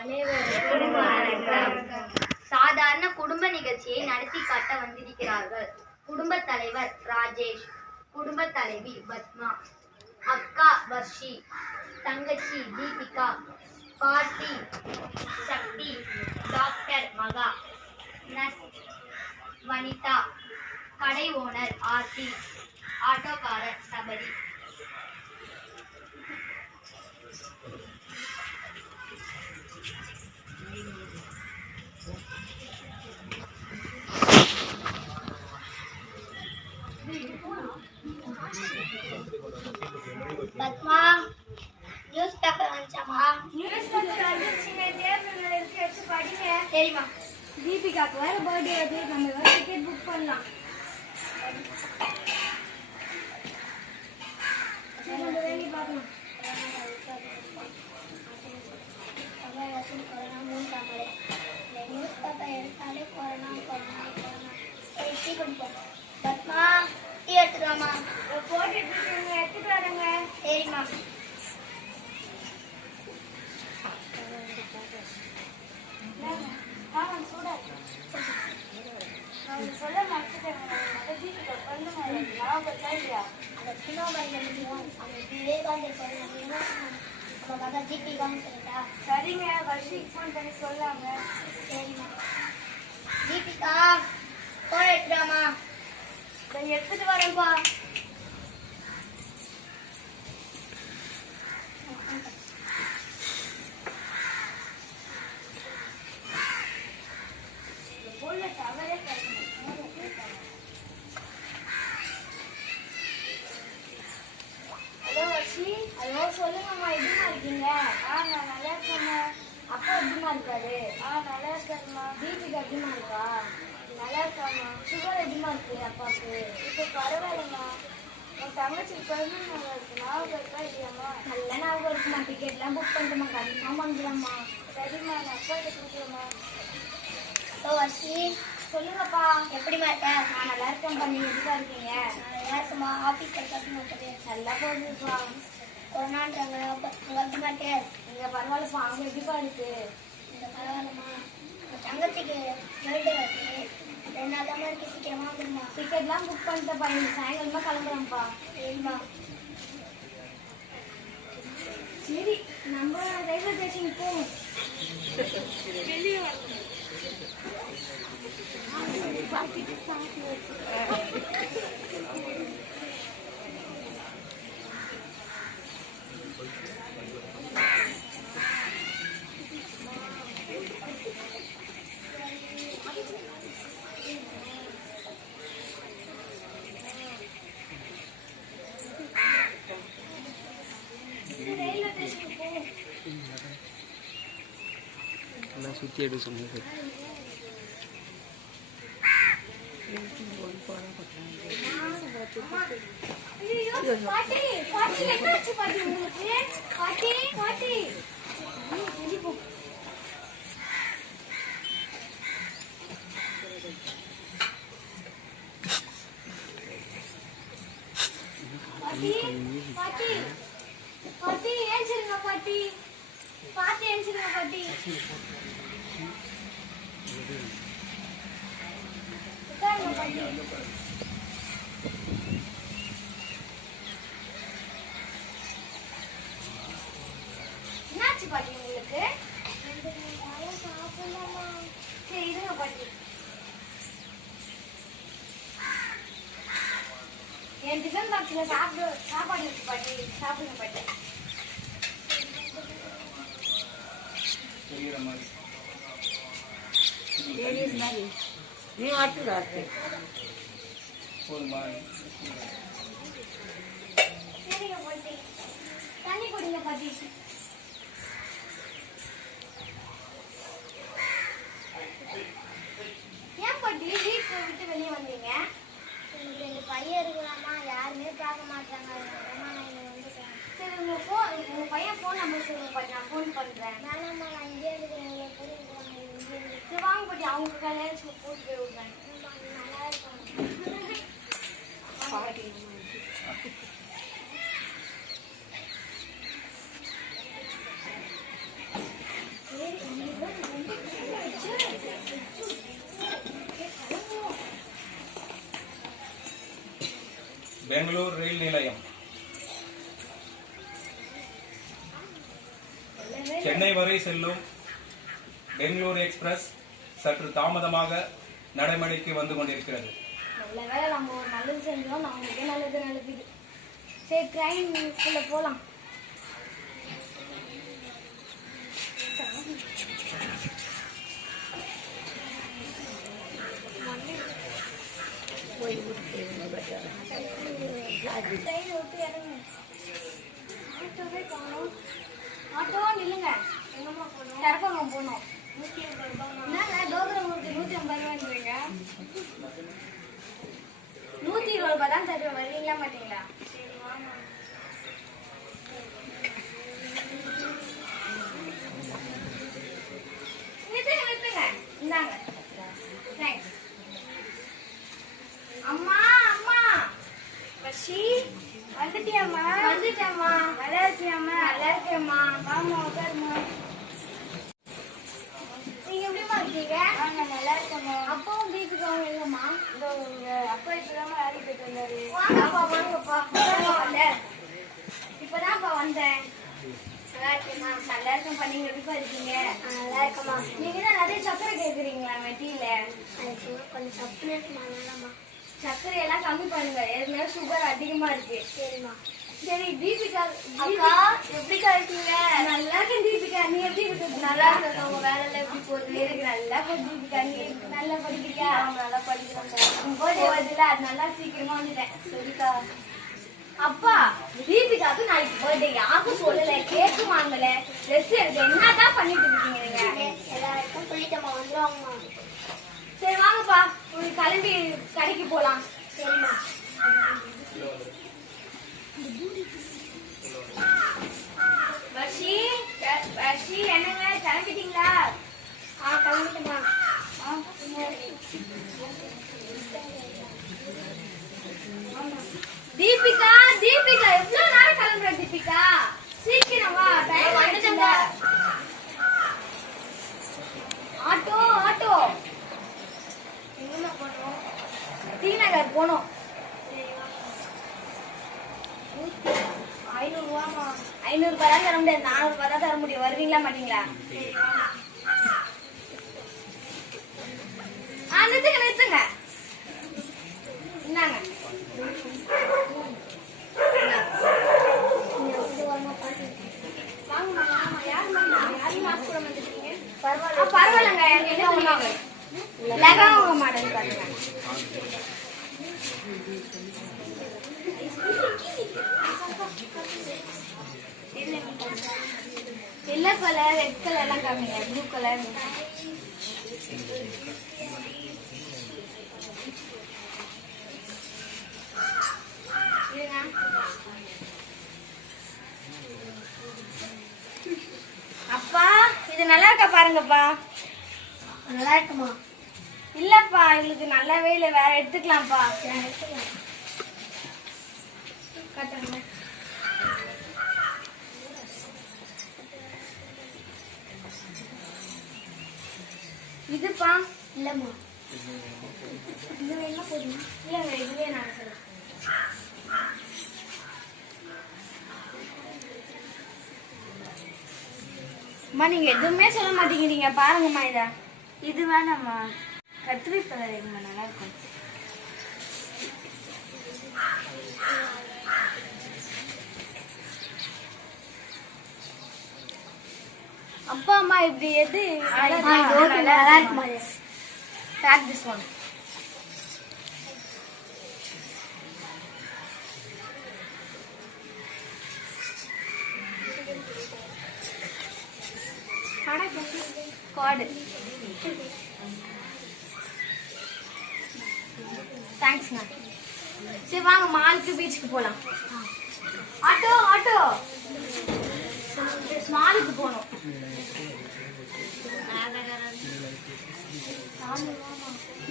அனைவருக்கும் வணக்கம். சாதாரண குடும்ப நிகழ்ச்சியை நடத்தி காட்ட வந்திருக்கிறார்கள். குடும்ப தலைவர் ராஜேஷ், குடும்ப தலைவி பத்மா, அக்கா வர்ஷி, தங்கச்சி தீபிகா, பாட்டி சக்தி, டாக்டர் மகா, நர்ஸ் வனிதா, கடை ஓனர் ஆர்த்தி, ஆட்டோக்காரர் சபரி. பத்மா, நியூஸ் பேப்பர் வந்துச்சாமா? நியூஸ் பேப்பர் வந்துச்சுங்க. தேர்வுகள் இருக்கு, எடுத்து படிங்க. சரிம்மா. தீபிகாக்கு வேற பர்த்டே வருது, நம்ம வேற டிக்கெட் புக் பண்ணலாம். நம்ம வேண்டி பார்க்கலாம். கொரோனா மூன்றாமலை நியூஸ் பேப்பர் எடுத்தாலே கொரோனா கொரோனா கொரோனா. டீ குடிப்போம். பத்மா, டீ எடுத்துக்கலாமா? போட்டு எடுத்துட்டு வரேங்க. சரிம்மா. சூடா சொல்ல மறைச்சிட்டேன். சரிங்க, வர்ஷிக்கு ஃபோன் பண்ணி சொல்லாங்க. சரிம்மா. தீபிகா, போன் எடுத்துடாமா? எடுத்துட்டு வரேன்ப்பா. ஹலோ வர்ஷி. ஹலோ, சொல்லுங்கம்மா. எப்படிமா இருக்கீங்க? நான் நல்லா இருக்கேம்மா. அப்பா எப்படிமா இருக்காரு? நல்லா இருக்காருமா. தீபிகா எப்படிமா இருக்கா? நல்லா இருக்காம்மா. சுகர் எப்படிமா இருக்கு அப்பாவுக்கு? இப்போ பரவாயில்லம்மா. என் தங்கச்சிக்கு பிறந்த நல்லா இருக்கு. ஞாபகம் இருக்கா இல்லையாம்மா? நல்லா ஞாபகம் இருக்குமா. டிக்கெட்லாம் புக் பண்ணிட்டுமா, கன்ஃபார்ம் வந்துடும்மா. சரிம்மா, நான் அப்பாட்ட கொடுக்குறேம்மா. ஹலோ வர்ஷி. சொல்லுங்கப்பா. எப்படிமா இருக்க? நான் நல்லா இருக்கேன்ப்பா. நீங்கள் எப்படிப்பா இருக்கீங்க? நல்லா இருக்குமா. ஆஃபீஸ் கட்டணும் நல்லா போகுதுப்பா. கொரோனான்றாங்க. எப்படிமா இருக்கே? நீங்கள் பரவாயில்லப்பா. அவங்க எப்படிப்பா இருக்கு? நீங்கள் பரவாயில்லம்மா. தங்கச்சிக்கு பர்த்டே வருது, 2 நாள் தான் இருக்கு. சீக்கிரமா வந்துடுமா? டிக்கெட்லாம் புக் பண்ணிட்டேன்ப்பா. இன்னைக்கு சாயங்காலமாக கிளம்புறேன்ப்பா. சரிம்மா. சரி, நம்ம ரயில்வே ஸ்டேஷனுக்கு போவோம். வெளியே சுற்றி எடுக்க சொன்னது. என்னாச்சு பாட்டி உங்களுக்கு? சரி, இருங்க பாட்டி. என் டிஃபன் பாக்ஸ்ல சாப்பாடு இருக்கு பாட்டி. சாப்பிடுங்க பாட்டி. நீ வாட்டு சரிங்க பாட்டி. தண்ணி குடிங்க பாட்டி. ஏன் பாட்டி வீட்டை விட்டு வெளியே வந்தீங்க? எனக்கு 2 பையன் இருக்கிறாமா, யாருமே பார்க்க மாட்டாங்க. நான் இங்கே வந்துட்டேன். சரி, உங்க பையன் ஃபோன் நம்பர் சொல்லுங்க பாட்டி, நான் ஃபோன் பண்ணுறேன். வேணாம்மா, நான் இங்கே இருக்கிறேன். சரி வாங்க பாட்டி, அவங்க கல்யாணத்துக்கு கூட்டு போய் விடுறேன். நல்லா இருக்கும். சரி. பெங்களூர் ரயில் நிலையம். சென்னை வரை செல்லும் பெங்களூர் எக்ஸ்பிரஸ் சற்று தாமதமாக நடைமுறைக்கு வந்து கொண்டிருக்கிறது. நல்ல வேலை நம்ம ஒரு நல்லது செஞ்சோம், நம்மளுக்கே நல்லது நடக்குது. சரி ட்ரெயினுக்குள்ள போலாம். ட்ரெயின் விட்டு இறங்க. ஆட்டோவே காணோம். ஆட்டோ நில்லுங்க. எங்கம்மா போகணும்? இறக்கங்க போகணும். 150 ரூபாய். என்னங்க தோசைக்கு 150 ரூபாய்ன்றீங்க? 120 ரூபாய் தான் தருவேன். வருவீங்களா மாட்டீங்களா? சரி வாங்க. நிறுத்துங்க. இந்தாங்க. தேங்க்ஸ். அம்மா அம்மா பஷி வந்துட்டியாம்மா? வந்துட்டேம்மா. நல்லா இருக்கியாம்மா? நல்லா இருக்கேம்மா. வாமா உட்காருமா. நீங்க எப்படிமா இருக்கீங்க? நல்லா இருக்கேம்மா. அப்பாவும் தீபிகாவும் எங்கம்மா? இந்த அப்பா இப்பதாம்மா வேலைக்கு போயிட்டு வந்தாரு. வாங்கப்பா வாங்கப்பா. இப்பதான்ப்பா வந்தேன். நல்லா இருக்கேம்மா. நல்லா இருக்கேன்ப்பா. நீங்க எப்படிப்பா இருக்கீங்க? நல்லா இருக்கேம்மா. நீங்க தான் நிறைய சக்கரை கேட்குறீங்களா மெட்டியில? கொஞ்சம் சப்பு இருக்குமா? சர்க்கரை எல்லாம் கம்மி பண்ணுங்க. ஏற்கனவே சுகர் அதிகமா இருக்கு. சரிம்மா. சரி தீபிகா அக்கா எப்படிக்கா இருக்கீங்க? நல்லா இருக்கேன் தீபிகா. நீ எப்படி இருக்கு? நல்லா இருக்கா. உங்க வேலை எல்லாம் எப்படி போகுது? எனக்கு நல்லா போகுது தீபிகா. நீ நல்லா படிக்கிறியா? நல்லா படிக்கிறேன். உங்க பர்த்டே வருதுல, அது நல்லா சீக்கிரமா வந்துட்டேன். சரிக்கா. அப்பா தீபிகாவுக்கு நாளைக்கு பர்த்டே. யாருக்கும் சொல்லல, கேக்கு வாங்கல, ட்ரெஸ் எடுக்க. என்னதான் பண்ணிட்டு இருக்கீங்க நீங்க? எல்லாருக்கும் சொல்லிட்டோமா, வந்துருவாங்கம்மா. சரி வாங்கப்பா, கிளம்பி கடைக்கு போலாம். சரிம்மா. பஷி என்னங்க கிளம்பிட்டீங்களா? கிளம்பிட்டுமா. தீபிகா தீபிகா எவ்வளவு நேரம் கிளம்புற தீபிகா? சீக்கிரம் வா, டைம் வந்துட்டங்க. ஆட்டோ ஆட்டோ எங்கம்மா போனோம்? டி நகர் போனோம். 500 ரூபாமா? 500 ரூபாய் தான் தர முடியாது, 400 ரூபாய் தான் தர முடியும். வருவீங்களா மாட்டீங்களா? நிறுத்துங்க. என்னங்க பரவாயில்லங்க. லெகாங்க மாடல் பாருங்க. எல்லோ கலர், ரெட் கலர் எல்லாம் காமிங்க. Blue colour. அப்பா இது நல்லா இருக்கா பாருங்கப்பா. நல்லா இருக்குமா? இல்லப்பா, இவளுக்கு நல்லாவே இல்லை, வேற எடுத்துக்கலாம்ப்பா. கட்டுங்க. இதுப்பா இல்லம்மா. இது வேணா போதுமா? இல்லைங்க இதுவே நான் சொல்றேன். அம்மா நீங்க எதுவுமே சொல்ல மாட்டேங்கிறீங்க. பாருங்கம்மா இத. இது வேணாம்மா, கத்திரி கலர் எங்கம்மா நல்லா இருக்கும். அப்பா அம்மா இப்படி எது நல்லா இருக்குமா? Pack this one. கார்டு. தேங்க்ஸ்ண்ணா. சரி வாங்க மாலுக்கு பீச்சுக்கு போலாம். ஆட்டோ ஆட்டோ மாலுக்கு போகணும்.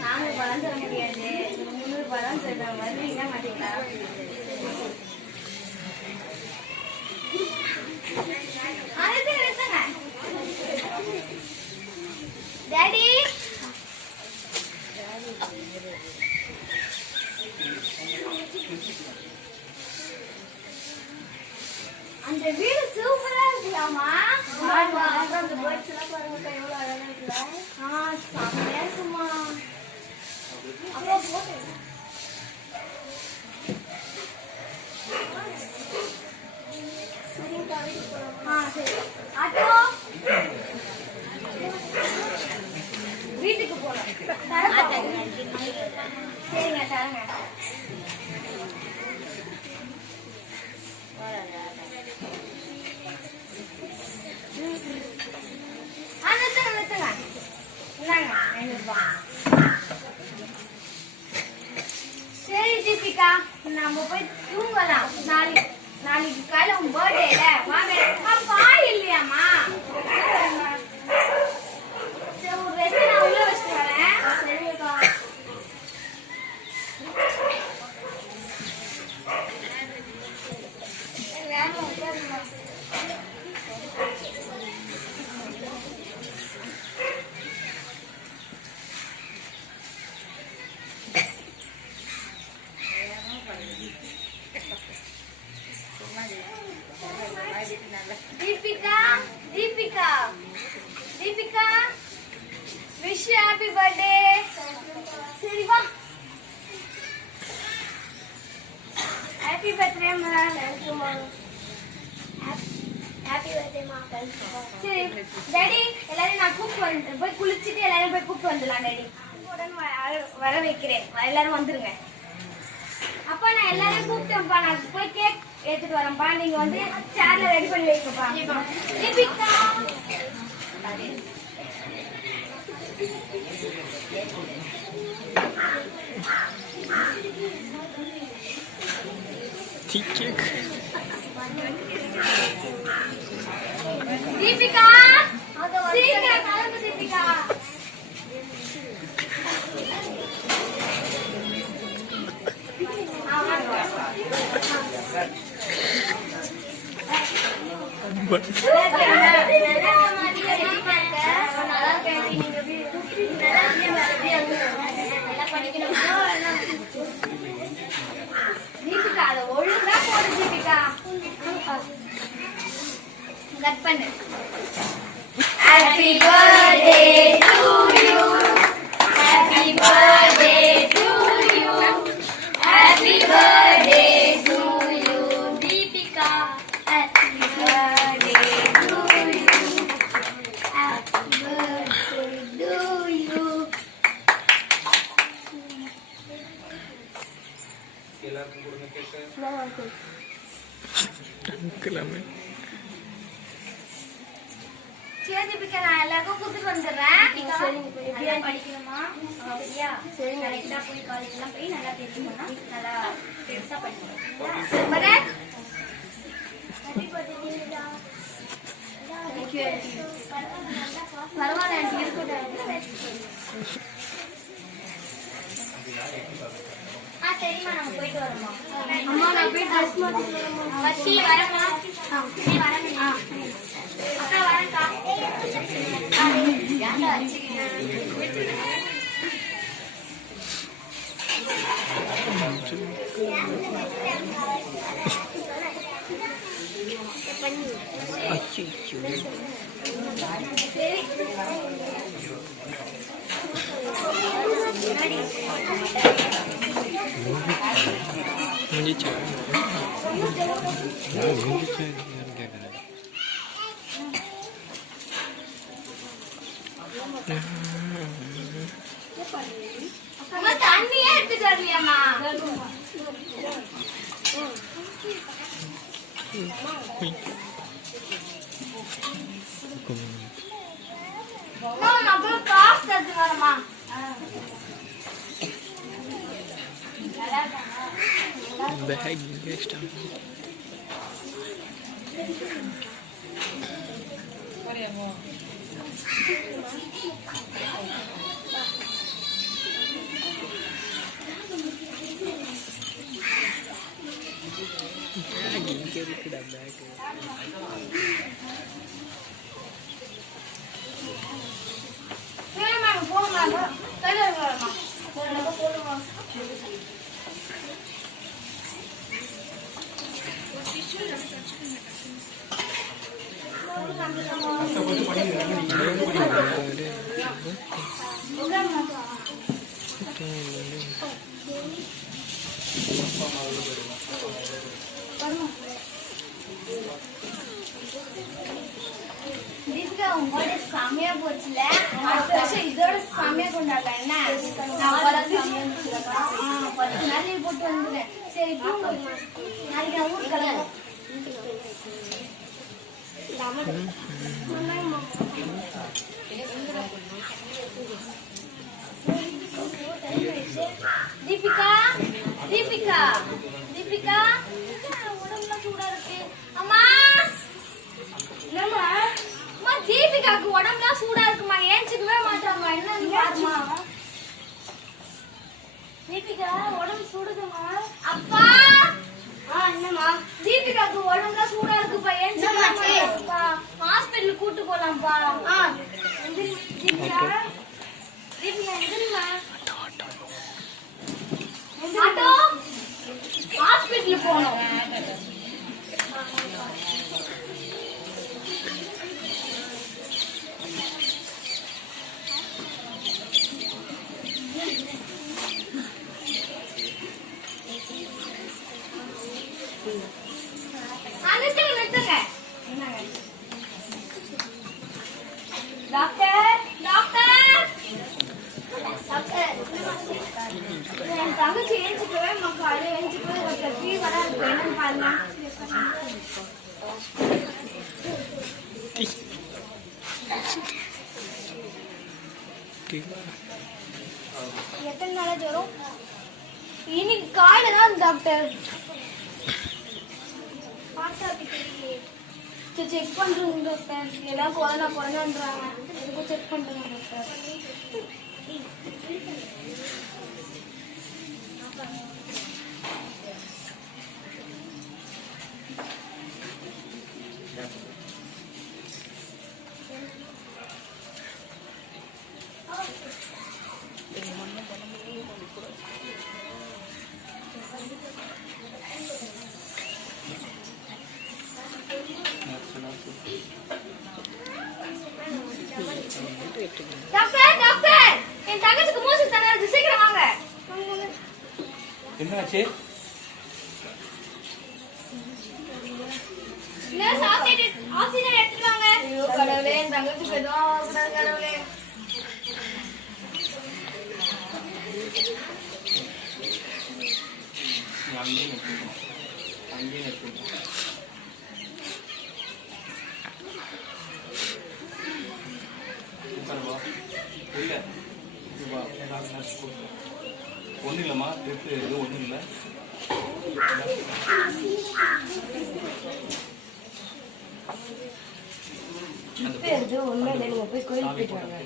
நாங்க பணம் தர முடியாது, 300 ரூபாய் தான் தருவேன். வருவீங்களா மாட்டீங்களா? டாடி பேர்ட்ஸ் எல்லாம் பாருங்க எவ்வளவு அழகா இருக்குல்ல. செம்மையா இருக்குமா. அப்புறம் போட்டு சரி ஆட்டோ வீட்டுக்கு போலாம். சரிங்க தரங்க. நிறுத்துங்க இந்தாங்க 500 ரூபாய். சரி தீபிகா நம்ம போய் தூங்கலாம். நாளைக்கு காலைல உன் பர்த்டேல வாங்க. பாய் இல்லையாம்மா? சரி ஒரு ரெஸ்ட் நான் உள்ள வச்சுட்டு வரேன். சரிங்கக்கா. Deepika wish happy birthday. சரி வா. ஹாப்பி பர்த்டே மா. தேங்க் யூ மா. ஹாப்பி பர்த்டே மா. சரி டாடி எல்லாரும் நான் கூப்பிட்டு வந்து போய் குளிச்சிட்டு எல்லாரும் போய் கூப்பிட்டு வந்துடலாம் டாடி. வர வைக்கிறேன் எல்லாரும் வந்துருங்க. அப்பா நான் எல்லாரும் கூப்பிட்டேன்ப்பா. நான் போய் கேக் எடுத்துட்டு வரேன்ப்பா. நீங்க வந்து சேர்ல ரெடி பண்ணி வைக்கப்பா. தீபிகா தீபிகா சீக்கிரம் கிளம்பு தீபிகா. தீபிகா அதை ஒழுங்கா போடு தீபிகா. கட் பண்ணு. Happy birthday to you. Happy birthday to you. Happy birthday to you, Deepika. Happy birthday to you. Happy birthday to you. எல்லாருக்கும் கொடுங்க கேக். சரி தீபிகா நான் எல்லாருக்கும் கொடுத்துட்டு வந்துடுறேன். நல்லா படிக்கணுமா? சரியா? சரி கரெக்டா போய் காலேஜ்லாம் போய் நல்லா பேசணும்னா நல்லா பெருசா படிக்கணும். சரி வரேன். Happy birthday Deepika. Thank you aunty. பரவாயில்ல aunty இருக்கட்டும். சரிம்மா நம்ம போயிட்டு வரோம்மா. அம்மா நான் போய் ட்ரெஸ் மாத்திட்டு வரேம்மா. வச்சி வரேம்மா. நீ வரேன். அக்கா வரேன்க்கா. யாரா வச்சிருக்கீங்க? சரி முடிச்சா தண்ணியே எடுத்துட்டு வரலையாம்மா? நான் போய் காசு எடுத்து வரமா? பேக் வேஸ்டா பேக் இங்க இருக்குடா பேக் சரிம்மா போங்கம்மா. சரி வரமா. போடுமா. கஷ்டப்பட்டு படிக்கிறேன். போச்சுல அடுத்த வருஷம் இதோட செம்மையா கொண்டாடலாம் என்ன நான் வளர்ந்து 10 நாள் லீவ் போட்டு வந்துடுறேன் சரி தூங்கு நாளைக்கு நான் ஊருக்கு கிளம்புறேன் தீபிகா தீபிகா தீபிகா உடம்புலாம் சூடா இருக்கு அம்மா என்னம்மா அம்மா தீபிகாக்கு உடம்புலாம் சூடா இருக்குமா ஏஞ்சிக்கவே மாட்டாமா என்னன்னு பாருமா தீபிகா உடம்பு சூடுதுமா அப்பா என்னம்மா தீபிகாக்கு உடம்புலாம் சூடா இருக்குப்பா ஏஞ்சிக்கவே ஹாஸ்பிட்டல் கூட்டு போலாம்ப்பா தீபிகா தீபிகா எந்திரிமா ஆட்டோ ஹாஸ்பிட்டல் போகணும் நிறுத்துங்க டாக்டர் டாக்டர் டாக்டர் என் தங்கச்சி ஏஞ்சிக்கவே மக்கள் ஏஞ்சிக்கவே ஒரு ஃபீவரா இருக்கு என்னன்னு பாருங்க எத்தனை நாளா ஜுரம் இன்னைக்கு காலையில தான் டாக்டர் செக் பண்றோம் டாக்டர் எல்லாம் கொரோனான்றாங்க எதுக்கும் செக் பண்றோம் டாக்டர் டாக்டர் டாக்டர் என் தங்கச்சிக்கு மூச்சு தண்ணி சீக்கிரம் வாங்க என்னாச்சு நர்ஸ் ஆக்சிஜன் எடுத்துட்டு வாங்க ஐயோ கடவுளே என் தங்கச்சிக்கு ஏதோ ஆகக்கூடாது கடவுளே அங்கேயே நிற்கணும் இல்லை ஒன்றும் இல்லைம்மா எடுத்து எதுவும் ஒன்றும் இல்லை ஒன்றும் இல்லை நீங்கள் போய் கோயில் போயிட்டு வாங்க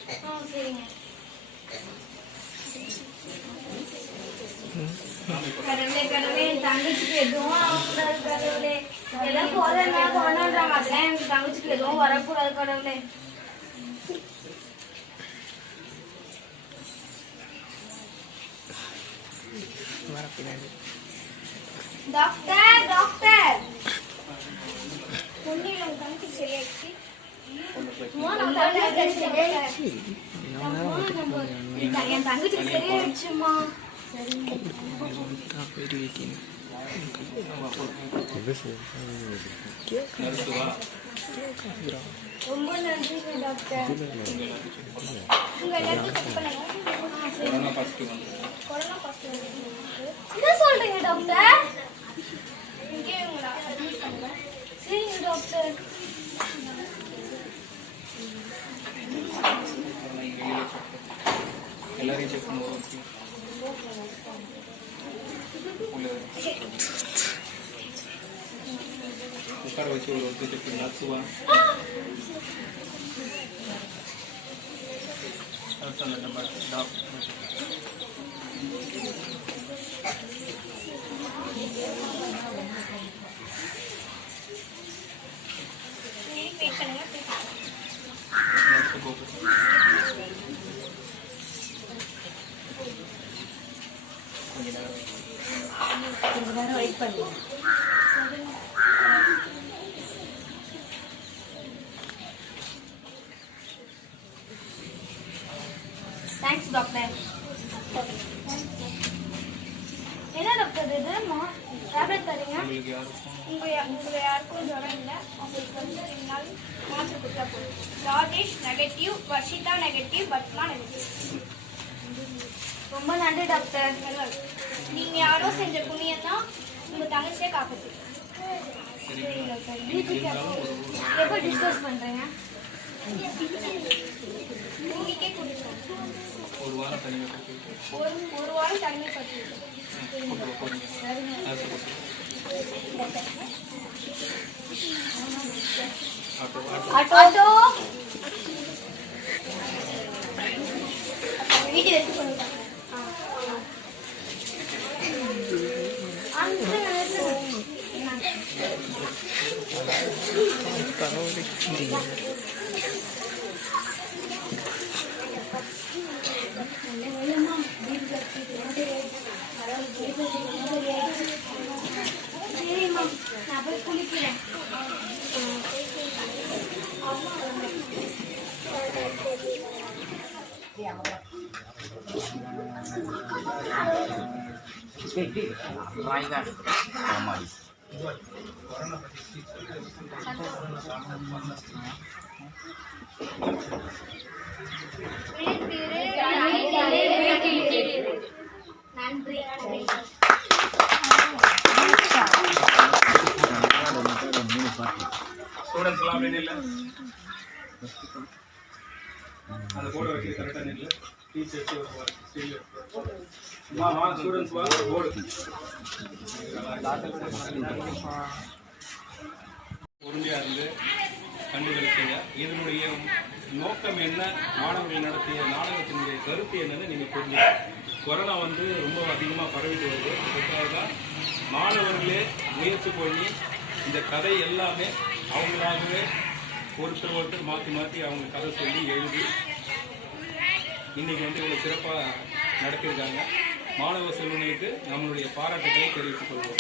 கடவுளே கடவுளே என் தங்கச்சிக்கு எதுவும் ஆகக்கூடாது கடவுளே எல்லாம் கொரோனா கொரோனான்றாங்க அதெல்லாம் என் தங்கச்சிக்கு எதுவும் வரக்கூடாது கடவுளே டாக்டர் டாக்டர் ஒன்றும் இல்லை உன் தங்கச்சிக்கு சரியாயிடுச்சு என் தங்கச்சிக்கு சரியாயிடுச்சுமா ரொம்ப நன்றி டாக்டர் உங்க எல்லாத்தையும் செக் பண்ணுங்க கொரோனா பாசிட்டிவ் வந்து கொரோனா பாசிட்டிவ் என்ன சொல்றீங்க டாக்டர் இங்கே உங்களை அட்மிட் பண்ணுங்க சரிங்க டாக்டர் எல்லாரையும் செக் பண்ணுவோம் உட்கார வச்சு ஒரு ஒருத்தர் செக் பண்ணி நர்ஸுவா கொஞ்ச நேரம் வெயிட் பண்ணுங்க தேங்க்ஸ் டாக்டர் என்ன டாக்டர் இது டேப்லெட் தரீங்க? உங்களுக்கு யாருக்கும் உங்க யாருக்கும் ஜுரம் இல்லை. உங்களுக்கு வந்து 2 நாள் மாத்திரை கொடுத்தா போதும். Rajesh negative, Varshitha negative, Padma negative. ரொம்ப நன்றி டாக்டர். நீங்க யாரோ செஞ்ச புண்ணியம் தான் உங்க தங்கச்சியை காப்பாத்து. சரி டாக்டர். வீட்டுக்கு எப்போ டிஸ்கஸ் பண்றீங்க? உங்களுக்கே கொடுக்குறேன். ஒரு வாரம் தனியாக ஒரு வாரம் தனிமைப்படுத்தி ஆட்டோ வீட்டு வச்சு பண்ணுங்க. சரிம்மா, நான் போய் குளிக்கிறேன். நன்றி. ஸ்டூடெண்ட்ஸ் எல்லாம் அப்படியே இல்லை அந்த போர்டு வச்சு கரெக்டாக நில்லு. டீச்சர்ஸ் ஸ்டூடெண்ட்ஸ் வாங்க போர்டு பொறுமையாக இருந்து கண்டுகளிச்சீங்க. இதனுடைய நோக்கம் என்ன, மாணவர்கள் நடத்திய நாடகத்தினுடைய கருத்து என்னன்னு நீங்கள் புரிஞ்சுங்க. கொரோனா வந்து ரொம்ப அதிகமாக பரவிட்டு வருது. அதுக்காக தான் மாணவர்களே முயற்சி பண்ணி இந்த கதை எல்லாமே அவங்களாகவே ஒருத்தர் மாற்றி அவங்க கதை சொல்லி எழுதி இன்றைக்கி வந்து இவ்வளோ சிறப்பாக நடத்தியிருக்காங்க. மாணவ செல்வங்களுக்கு நம்மளுடைய பாராட்டுகளை தெரிவித்துக் கொள்வோம்.